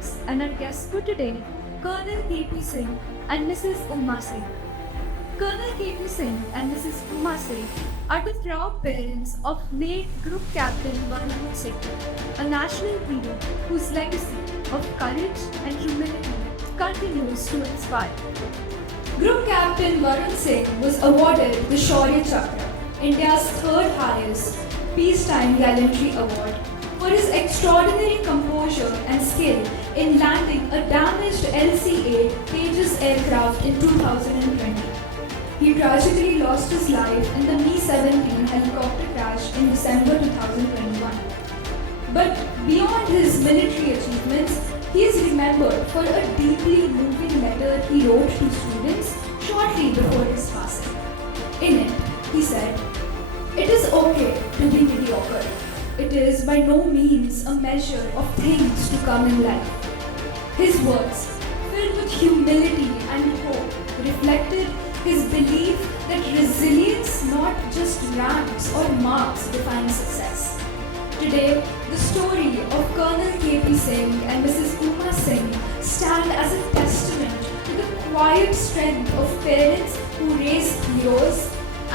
remarks, and our guests for today, Colonel K.P. Singh and Mrs. Uma Singh. Colonel K.P. Singh and Mrs. Uma Singh are the proud parents of late Group Captain Varun Singh, a national hero whose legacy of courage and humility continues to inspire. Group Captain Varun Singh was awarded the Shaurya Chakra, India's third highest peacetime gallantry award, for his extraordinary composure and skill in landing a damaged LCA Tejas aircraft in 2020. He tragically lost his life in the Mi-17 helicopter crash in December 2021. But beyond his military achievements, he is remembered for a deeply moving letter he wrote to students shortly before his passing. In it, he said, "It is okay to be mediocre. It is by no means a measure of things to come in life." His words, filled with humility and hope, reflected his belief that resilience, not just ranks or marks, defines success. Today, the story of Colonel K.P. Singh and Mrs. Uma Singh stand as a testament to the quiet strength of parents who raise heroes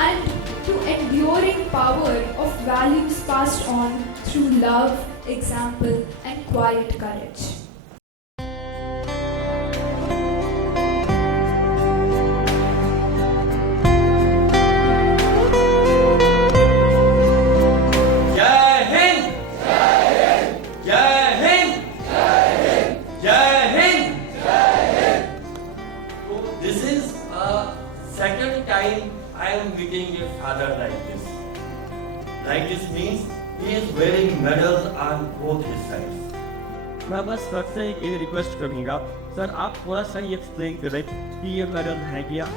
and to enduring power of values passed on through love, example, and quiet courage. Second time I am meeting a father like this. Like this means he is wearing medals on both his sides. मैं बस sir से ये request करूँगा, sir आप थोड़ा सा ये explain करें कि ये मेडल है क्या,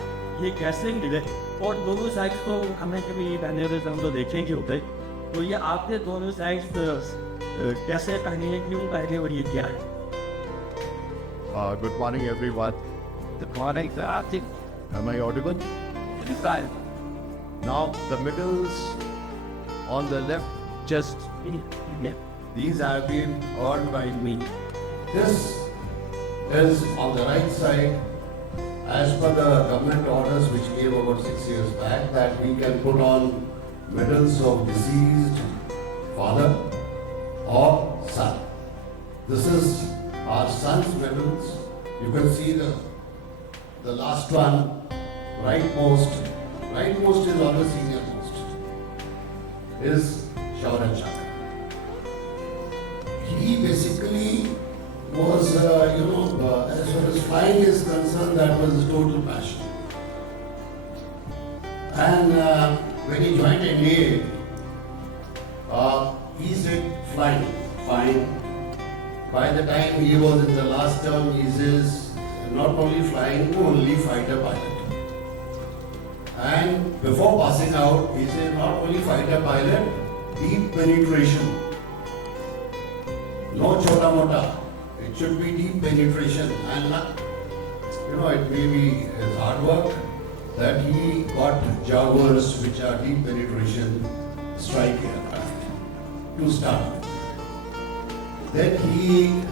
ये कैसे मिले, और दोनों साइड्स को हमें कभी मैनरिज्म तो देखे ही होते, तो ये आपने दोनों साइड्स कैसे पहने हैं, क्यों पहने और ये क्या है? Good morning, everyone. Good morning, sir. Am I audible? Fine. Now, the medals on the left chest, these have been earned by me. This is on the right side, as per the government orders which came about 6 years back, that we can put on medals of deceased father or son. This is our son's medals. You can see the last one, rightmost is always senior most, is Shaurya Chakra. He basically was, as far as flying is concerned, that was his total passion. And when he joined NDA, he said flying, fine. By the time he was in the last term, he says, not only flying, only fighter pilot. And before passing out, he said not only fighter pilot, deep penetration. No chota mota. It should be deep penetration. And it may be his hard work that he got Jaguars which are deep penetration strike aircraft to start with. Then he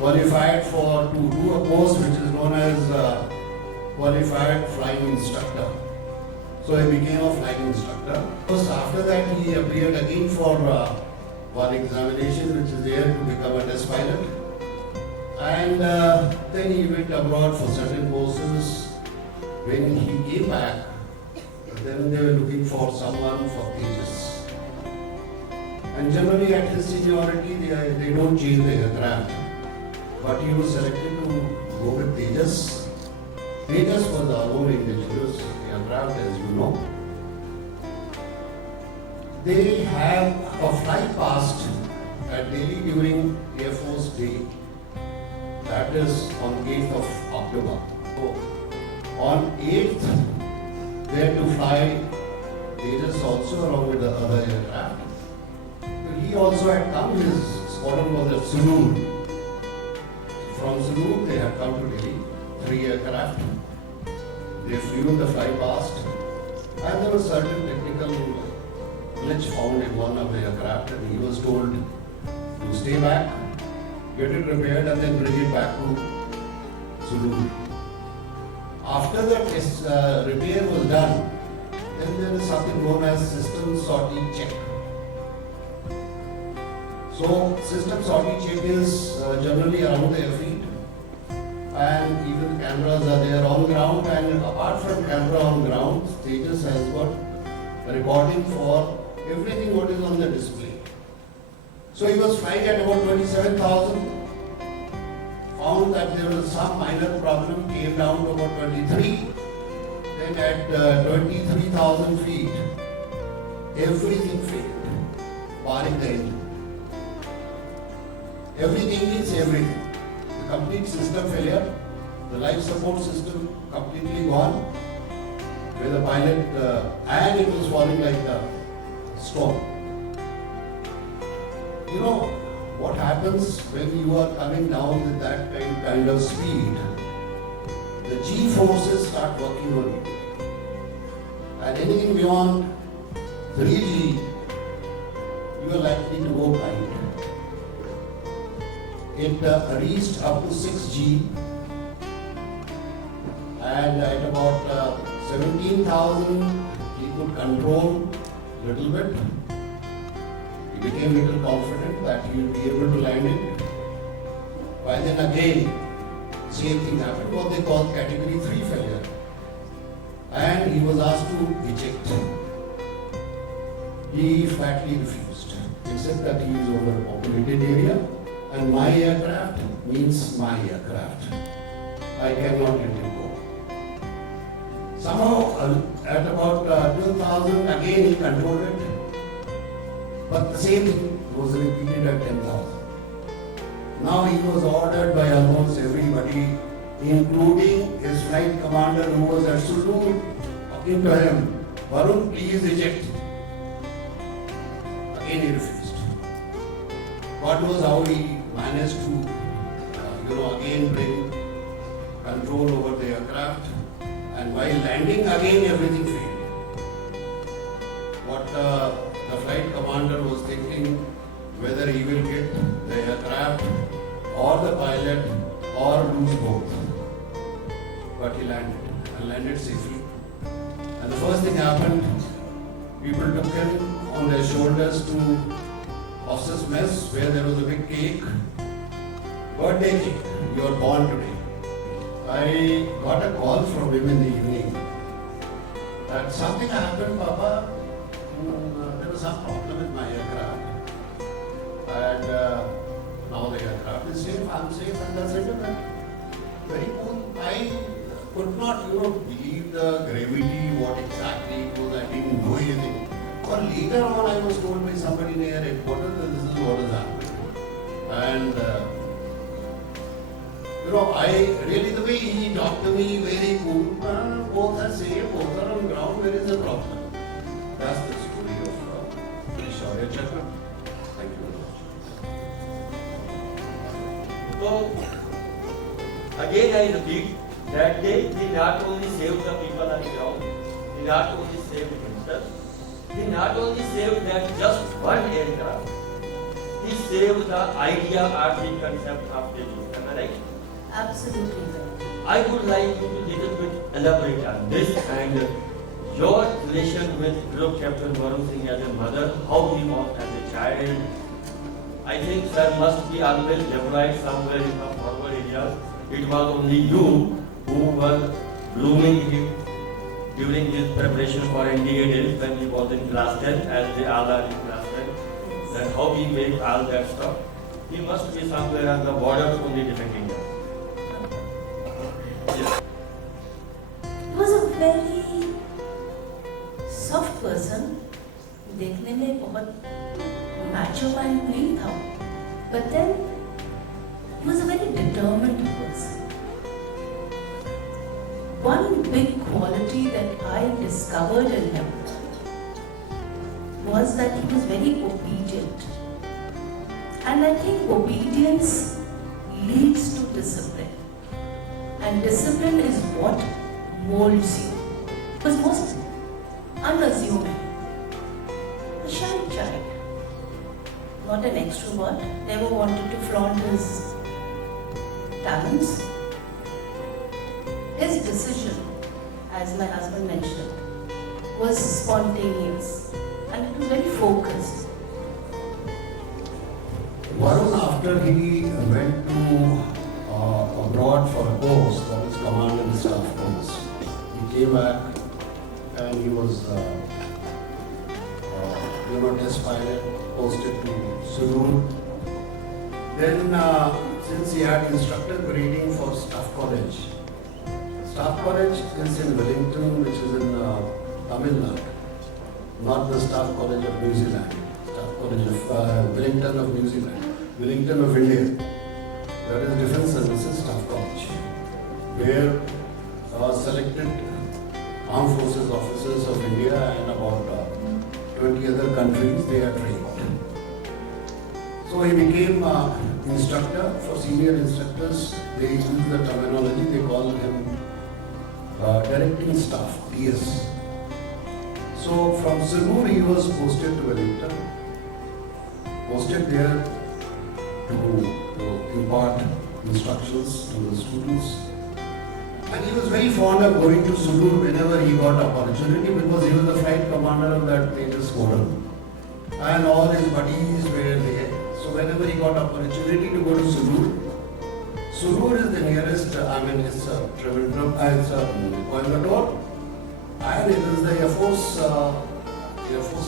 qualified to do a course which is known as qualified flying instructor. So he became a flying instructor. First after that he appeared again for one examination which is there to become a test pilot. And then he went abroad for certain courses. When he came back, then they were looking for someone for Tejas. And generally at his seniority they don't change the aircraft. But he was selected to go with Tejas. Tejas was our own indigenous aircraft, as you know. They have a flight past at Delhi during Air Force Day. That is on 8th of October. So, on 8th, they had to fly Tejas also along with the other aircraft. So he also had come, his squadron was at Sunur. From Sunur, they had come to Delhi, 3 aircraft. They flew the fly past, and there was certain technical glitch found in one of the aircraft, and he was told to stay back get it repaired and then bring it back to Sulu. After the repair was done, then there is something known as system sortie check. So system sortie check is generally around their feet, and even cameras are there on ground, and apart from camera on ground, Tejas has got a recording for everything what is on the display. So he was flying at about 27,000, found that there was some minor problem, came down to about 23, then at 23,000 feet, everything failed, barring the engine. Everything means everything. The complete system failure, the life support system completely gone, where the pilot, and it was falling like a storm. You know, what happens when you are coming down with that kind of speed, the G forces start working on you. And anything beyond 3G, you are likely to go blind. It reached up to 6G, and at about 17,000 he could control little bit. He became little confident that he would be able to land it. By then again, same thing happened, what they call category 3 failure. And he was asked to eject. He flatly refused, except that he is over a populated area. And my aircraft means my aircraft. I cannot let it go. Somehow, at about 12,000, again he controlled it. But the same thing was repeated at 10,000. Now he was ordered by almost everybody, including his flight commander who was at Sulu, talking to him, Varun, please eject. Again he refused. God knows how he managed to, again bring control over the aircraft, and while landing again everything failed. What the flight commander was thinking, whether he will get the aircraft or the pilot or lose both. But he landed, and landed safely. And the first thing happened, people took him on their shoulders to hostess mess, where there was a big cake, birthday cake, you are born today. I got a call from him in the evening that something happened, Papa, there was some problem with my aircraft, and now the aircraft is safe, I'm safe, and that's it. Very cool. I could not, believe the gravity, what exactly it was, I didn't know anything. But later on, I was told by somebody near headquarters that this is what has happened. And, the way he talked to me, very cool. Both are safe, both are on ground, where is the problem? That's the story of Shaurya Chakra. Thank you very much. So, again I repeat, that day he not only saved the people on the ground, he not only saved himself, he not only saved that just one aircraft, he saved the idea or the concept of Delhi. Am I right? Absolutely right. I would like you to little bit elaborate on this and your relation with Group Captain Varun Singh as a mother, how he was as a child. I think there must be always deployed somewhere in the forward areas. It was only you who were grooming him during his preparation for NDA days when he was in class 10, as they all are in class 10. Then how he made all that stuff. He must be somewhere on the border only defending us. Yes. He was a very soft person. देखने में बहुत macho mind नहीं था, but then he was a very determined person. One big quality that I discovered in him was that he was very obedient. And I think obedience leads to discipline. And discipline is what molds you. He was most unassuming. A shy child. not an extrovert, never wanted to flaunt his talents. His decision, as my husband mentioned, was spontaneous and it was very focused. Varun, after he went to abroad for a course, that is Command and Staff course, he came back and he was test pilot, posted to Surur. Then, since he had instructor grading for Staff College is in Wellington, which is in Tamil Nadu, not the Staff College of New Zealand, Staff College of Wellington of New Zealand, Wellington of India. That is Defence Services Staff College, where selected armed forces officers of India and about 20 other countries, they are trained. So he became instructor. For senior instructors, they use the terminology, they call him directing staff, DS. So from Singh he was posted to Wellington, posted there to impart instructions to the students. And he was very fond of going to Sulu whenever he got opportunity because he was the flight commander of that major squadron. And all his buddies were there. So whenever he got opportunity to go to Sulu is the nearest, it's Trivandrum, it's Coimbatore. And it is the Air Force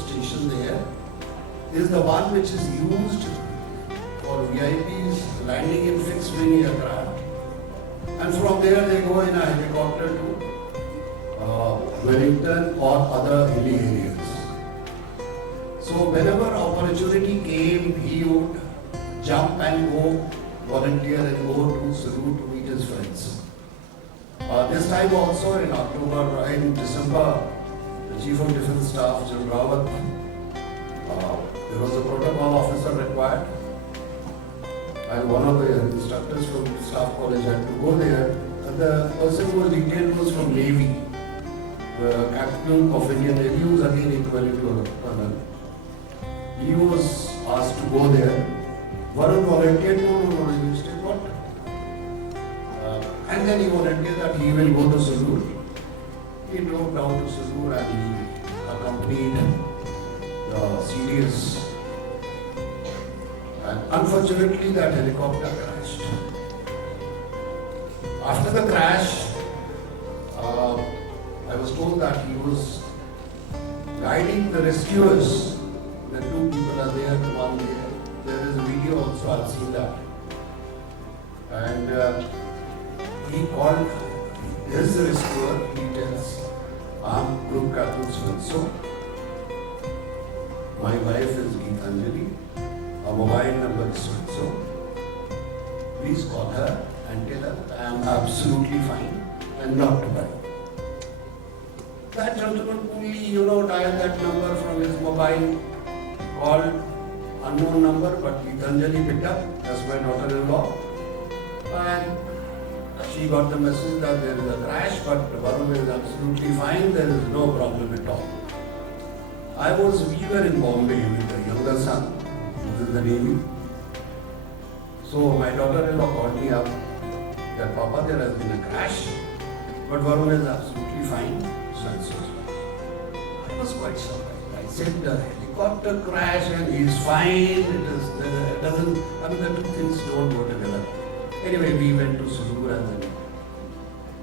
station there. It is the one which is used for VIPs landing in fixed wing aircraft. And from there they go in a helicopter to Wellington or other hilly areas. So whenever opportunity came, he would jump and go, volunteer and go to Sulu to meet his friends. This time also in December, the Chief of Defence Staff, General Rawat, there was a protocol officer required. And one of the instructors from Staff College had to go there. And the person who was detailed was from Navy. The captain of Indian Navy, who was again equivalent to a colonel. He was asked to go there. Varun volunteered, no, you stay what? And then he volunteered that he will go to Surur. He drove down to Surur and he accompanied the CDS. And unfortunately, that helicopter crashed. After the crash, I was told that he was guiding the rescuers. The two people are there, one there. There is a video also, I've seen that. And he called his rescuer, he tells, I'm Group Captain so. My wife is Geetanjali. Our mobile number is so. Please call her and tell her I am absolutely fine and not to worry. That gentleman only, dialed that number from his mobile, called unknown number, but Geetanjali picked up. That's my daughter-in-law. And she got the message that there is a crash, but Varun is absolutely fine. There is no problem at all. We were in Bombay with the younger son, who is in the Navy. So my daughter-in-law called me up that Papa, there has been a crash, but Varun is absolutely fine. So. I was quite surprised. I said the helicopter crash and he's fine. It doesn't. The two things don't go together. Anyway, we went to Surur and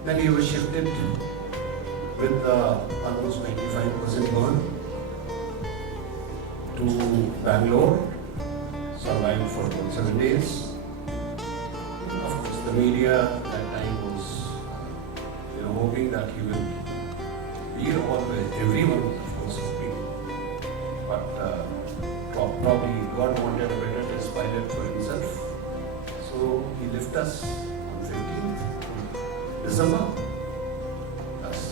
then he was shifted with almost 95% burn to Bangalore. Survived for about 7 days. Of course, the media at that time was, hoping that he will be always. Everyone was, of course, hoping. But probably God wanted a better test pilot for himself. So he left us on 15th December. That's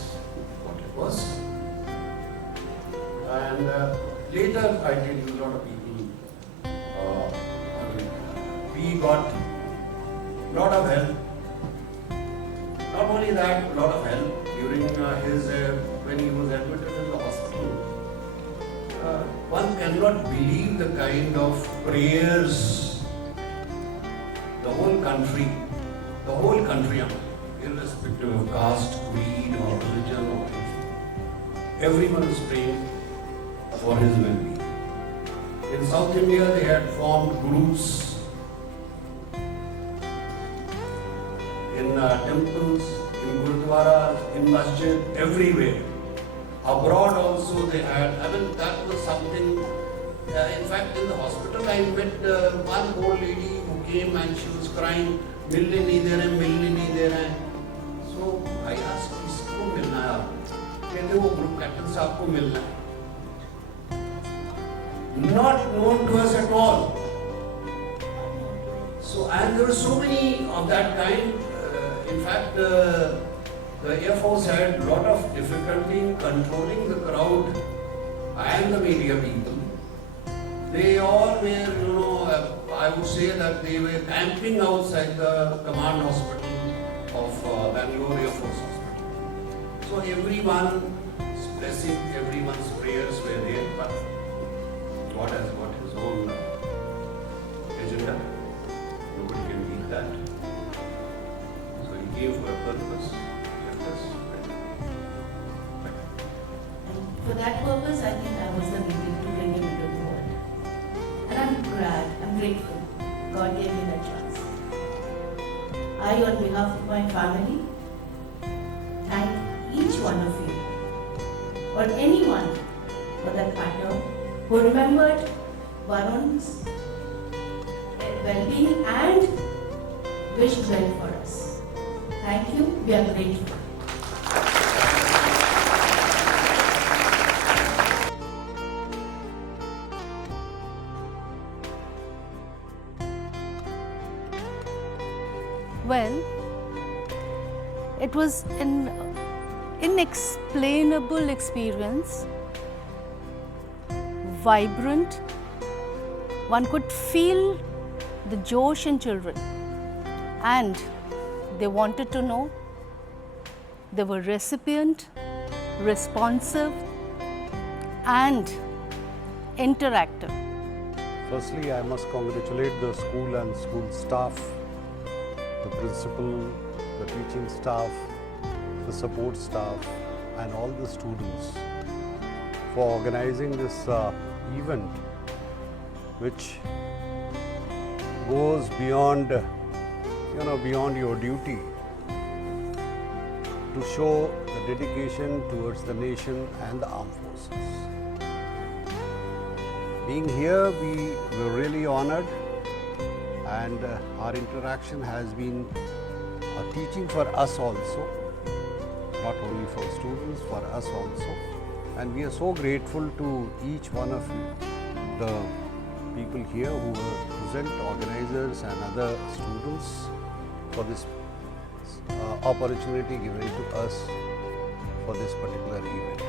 what it was. And later, I tell you, a lot of people. We got a lot of help. Not only that, a lot of help during when he was admitted in the hospital. one cannot believe the kind of prayers the whole country, irrespective of caste, creed or religion or anything, everyone is praying for his well-being. In South India, they had formed groups in temples, in gurudwaras, in masjid, everywhere. Abroad also they had, that was something, in fact in the hospital I met one old lady who came and she was crying, मिलने नहीं दे रहे हैं. So I asked, किसको मिलना है आपको? कहते वो ग्रुप कैप्टन साहब को मिलना है. Not known to us at all. So, and there were so many of that kind. In fact, the Air Force had a lot of difficulty in controlling the crowd and the media people. They all were, I would say that they were camping outside the command hospital of Bangalore Air Force Hospital. So everyone's blessing, everyone's prayers were there, but God has got his own agenda. Nobody can beat that. So he gave for a purpose, left us. And for that purpose, I think I was the medium to bring him into the world. And I'm glad, I'm grateful. God gave me that chance. I, on behalf of my family, thank each one of you, or anyone for that matter, who remembered Varun's well-being and wished well for us. Thank you. We are grateful. Well, it was an inexplainable experience, vibrant. One could feel the josh in children, and they wanted to know. They were recipient, responsive, and interactive. Firstly, I must congratulate the school and school staff, the principal, the teaching staff, the support staff, and all the students for organizing this event, which goes beyond, beyond your duty to show the dedication towards the nation and the armed forces. Being here, we were really honored, and our interaction has been a teaching for us also, not only for students, for us also. And we are so grateful to each one of you, the people here who were present, organizers and other students, for this opportunity given to us for this particular event.